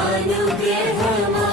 అనుగ్రహమా